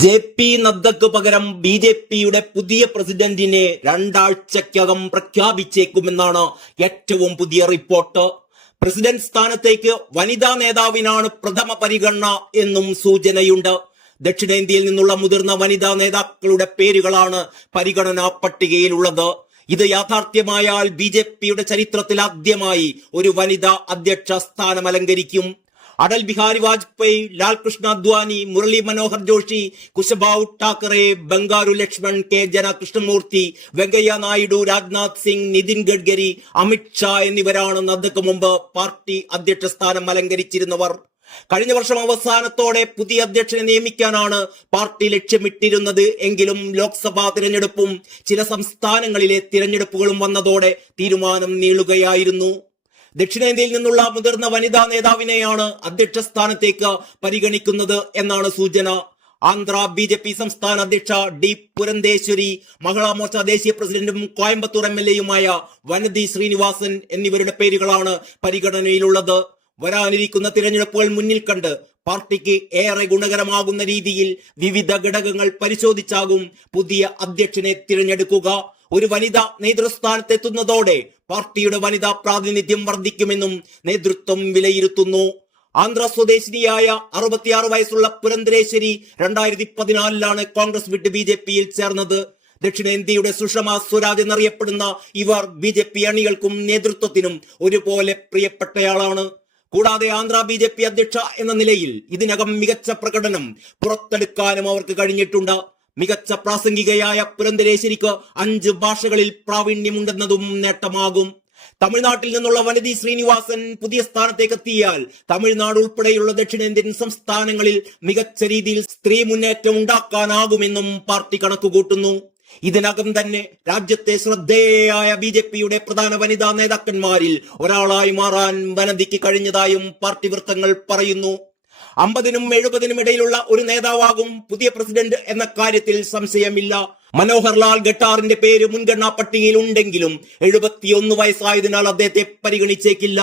JP. നദ്ദക്ക് പകരം ബി.ജെ.പിയുടെ പുതിയ പ്രസിഡന്റിനെ രണ്ടാഴ്ചക്കകം പ്രഖ്യാപിച്ചേക്കുമെന്നാണ് ഏറ്റവും പുതിയ റിപ്പോർട്ട്. പ്രസിഡന്റ് സ്ഥാനത്തേക്ക് വനിതാ നേതാവിനാണ് പ്രഥമ പരിഗണന എന്നും സൂചനയുണ്ട്. ദക്ഷിണേന്ത്യയിൽ നിന്നുള്ള മുതിർന്ന വനിതാ നേതാക്കളുടെ പേരുകളാണ് പരിഗണനാ പട്ടികയിലുള്ളത്. ഇത് യാഥാർത്ഥ്യമായാൽ ബി.ജെ.പിയുടെ ചരിത്രത്തിൽ ആദ്യമായി ഒരു വനിതാ അധ്യക്ഷ സ്ഥാനം അലങ്കരിക്കും. അടൽ ബിഹാരി വാജ്പേയി, ലാൽകൃഷ്ണ അദ്വാനി, മുരളി മനോഹർ ജോഷി, കുശഭാവ് ഠാക്കറെ, ബംഗാരു ലക്ഷ്മൺ, കെ ജന കൃഷ്ണമൂർത്തി, വെങ്കയ്യ നായിഡു, രാജ്നാഥ് സിംഗ്, നിതിൻ ഗഡ്കരി, അമിത് ഷാ എന്നിവരാണ് നദ്ദക്ക് മുമ്പ് പാർട്ടി അധ്യക്ഷ സ്ഥാനം അലങ്കരിച്ചിരുന്നവർ. കഴിഞ്ഞ വർഷം അവസാനത്തോടെ പുതിയ അധ്യക്ഷനെ നിയമിക്കാനാണ് പാർട്ടി ലക്ഷ്യമിട്ടിരുന്നത്. എങ്കിലും ലോക്സഭാ തിരഞ്ഞെടുപ്പും ചില സംസ്ഥാനങ്ങളിലെ തിരഞ്ഞെടുപ്പുകളും വന്നതോടെ തീരുമാനം നീളുകയായിരുന്നു. ദക്ഷിണേന്ത്യയിൽ നിന്നുള്ള മുതിർന്ന വനിതാ നേതാവിനെയാണ് അധ്യക്ഷ സ്ഥാനത്തേക്ക് പരിഗണിക്കുന്നത് എന്നാണ് സൂചന. ആന്ധ്ര ബി.ജെ.പി. സംസ്ഥാന അധ്യക്ഷ ഡി പുരന്തേശ്വരി, മഹിളാ മോർച്ച ദേശീയ പ്രസിഡന്റും കോയമ്പത്തൂർ എം.എൽ.എയുമായ വനതി ശ്രീനിവാസൻ എന്നിവരുടെ പേരുകളാണ് പരിഗണനയിലുള്ളത്. വരാനിരിക്കുന്ന തിരഞ്ഞെടുപ്പുകൾ മുന്നിൽ കണ്ട് പാർട്ടിക്ക് ഏറെ ഗുണകരമാകുന്ന രീതിയിൽ വിവിധ ഘടകങ്ങൾ പരിശോധിച്ചാകും പുതിയ അധ്യക്ഷനെ തിരഞ്ഞെടുക്കുക. ഒരു വനിത നേതൃസ്ഥാനത്തെത്തുന്നതോടെ പാർട്ടിയുടെ വനിതാ പ്രാതിനിധ്യം വർദ്ധിക്കുമെന്നും നേതൃത്വം വിലയിരുത്തുന്നു. ആന്ധ്ര സ്വദേശിനിയായ 66 വയസ്സുള്ള പുരന്തരേശ്വരി 2014 കോൺഗ്രസ് വിട്ട് ബി.ജെ.പിയിൽ ചേർന്നത്. ദക്ഷിണേന്ത്യയുടെ സുഷമ സ്വരാജ് എന്നറിയപ്പെടുന്ന ഇവർ ബി.ജെ.പി. അണികൾക്കും നേതൃത്വത്തിനും ഒരുപോലെ പ്രിയപ്പെട്ടയാളാണ്. കൂടാതെ ആന്ധ്ര ബി.ജെ.പി. അധ്യക്ഷ എന്ന നിലയിൽ ഇതിനകം മികച്ച പ്രകടനം പുറത്തെടുക്കാനും അവർക്ക് കഴിഞ്ഞിട്ടുണ്ട്. മികച്ച പ്രാസംഗികയായ പുരന്തരേശ്വരിക്ക് 5 ഭാഷകളിൽ പ്രാവീണ്യമുണ്ടെന്നതും നേട്ടമാകും. തമിഴ്നാട്ടിൽ നിന്നുള്ള വനതി ശ്രീനിവാസൻ പുതിയ സ്ഥാനത്തേക്ക് എത്തിയാൽ തമിഴ്നാട് ഉൾപ്പെടെയുള്ള ദക്ഷിണേന്ത്യൻ സംസ്ഥാനങ്ങളിൽ മികച്ച രീതിയിൽ സ്ത്രീ മുന്നേറ്റം ഉണ്ടാക്കാനാകുമെന്നും പാർട്ടി കണക്കുകൂട്ടുന്നു. ഇതിനകം തന്നെ രാജ്യത്തെ ശ്രദ്ധേയയായ ബി.ജെ.പിയുടെ പ്രധാന വനിതാ നേതാക്കന്മാരിൽ ഒരാളായി മാറാൻ വനതിക്ക് കഴിഞ്ഞതായും പാർട്ടി വൃത്തങ്ങൾ പറയുന്നു. 50-നും 70-നും ഇടയിലുള്ള ഒരു നേതാവാകും പുതിയ പ്രസിഡന്റ് എന്ന കാര്യത്തിൽ സംശയമില്ല. മനോഹർ ലാൽ ഖട്ടാറിന്റെ പേര് മുൻഗണനാ പട്ടികയിൽ ഉണ്ടെങ്കിലും 71 വയസ്സായതിനാൽ അദ്ദേഹത്തെ പരിഗണിച്ചേക്കില്ല.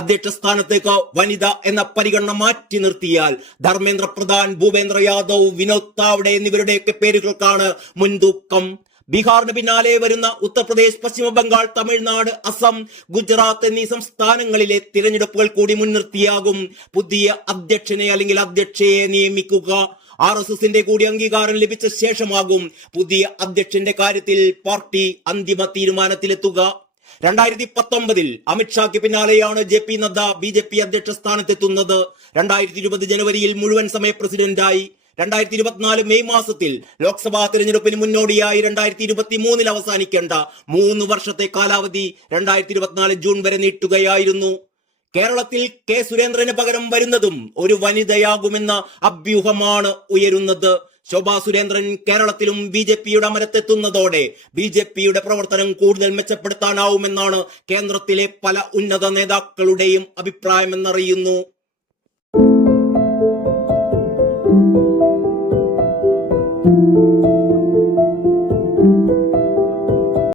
അധ്യക്ഷ സ്ഥാനത്തേക്ക് വനിത എന്ന പരിഗണന മാറ്റി നിർത്തിയാൽ ധർമ്മേന്ദ്ര പ്രധാൻ, ഭൂപേന്ദ്ര യാദവ്, വിനോദ് താവ്ഡെ എന്നിവരുടെയൊക്കെ പേരുകൾക്കാണ് മുൻതൂക്കം. ബീഹാറിന് പിന്നാലെ വരുന്ന ഉത്തർപ്രദേശ്, പശ്ചിമ ബംഗാൾ, തമിഴ്നാട്, അസം, ഗുജറാത്ത് എന്നീ സംസ്ഥാനങ്ങളിലെ തിരഞ്ഞെടുപ്പുകൾ കൂടി മുൻനിർത്തിയാകും പുതിയ അധ്യക്ഷനെ അല്ലെങ്കിൽ അധ്യക്ഷയെ നിയമിക്കുക. RSSന്റെ കൂടി അംഗീകാരം ലഭിച്ച ശേഷമാകും പുതിയ അധ്യക്ഷന്റെ കാര്യത്തിൽ പാർട്ടി അന്തിമ തീരുമാനത്തിലെത്തുക. 2019 അമിത്ഷാക്ക് പിന്നാലെയാണ് ജെ.പി. നദ്ദ ബി.ജെ.പി. അധ്യക്ഷ സ്ഥാനത്തെത്തുന്നത്. 2020 ജനുവരിയിൽ മുഴുവൻ സമയ പ്രസിഡന്റായി. 2024 മെയ് മാസത്തിൽ ലോക്സഭാ തിരഞ്ഞെടുപ്പിന് മുന്നോടിയായി 2023 അവസാനിക്കേണ്ട 3 വർഷത്തെ കാലാവധി 2024 ജൂൺ വരെ നീട്ടുകയായിരുന്നു. കേരളത്തിൽ കെ സുരേന്ദ്രന് പകരം വരുന്നതും ഒരു വനിതയാകുമെന്ന അഭ്യൂഹമാണ് ഉയരുന്നത്. ശോഭാ സുരേന്ദ്രൻ കേരളത്തിലും ബി.ജെ.പിയുടെ അമരത്തെത്തുന്നതോടെ ബി.ജെ.പിയുടെ പ്രവർത്തനം കൂടുതൽ മെച്ചപ്പെടുത്താനാവുമെന്നാണ് കേന്ദ്രത്തിലെ പല ഉന്നത നേതാക്കളുടെയും അഭിപ്രായമെന്നറിയുന്നു.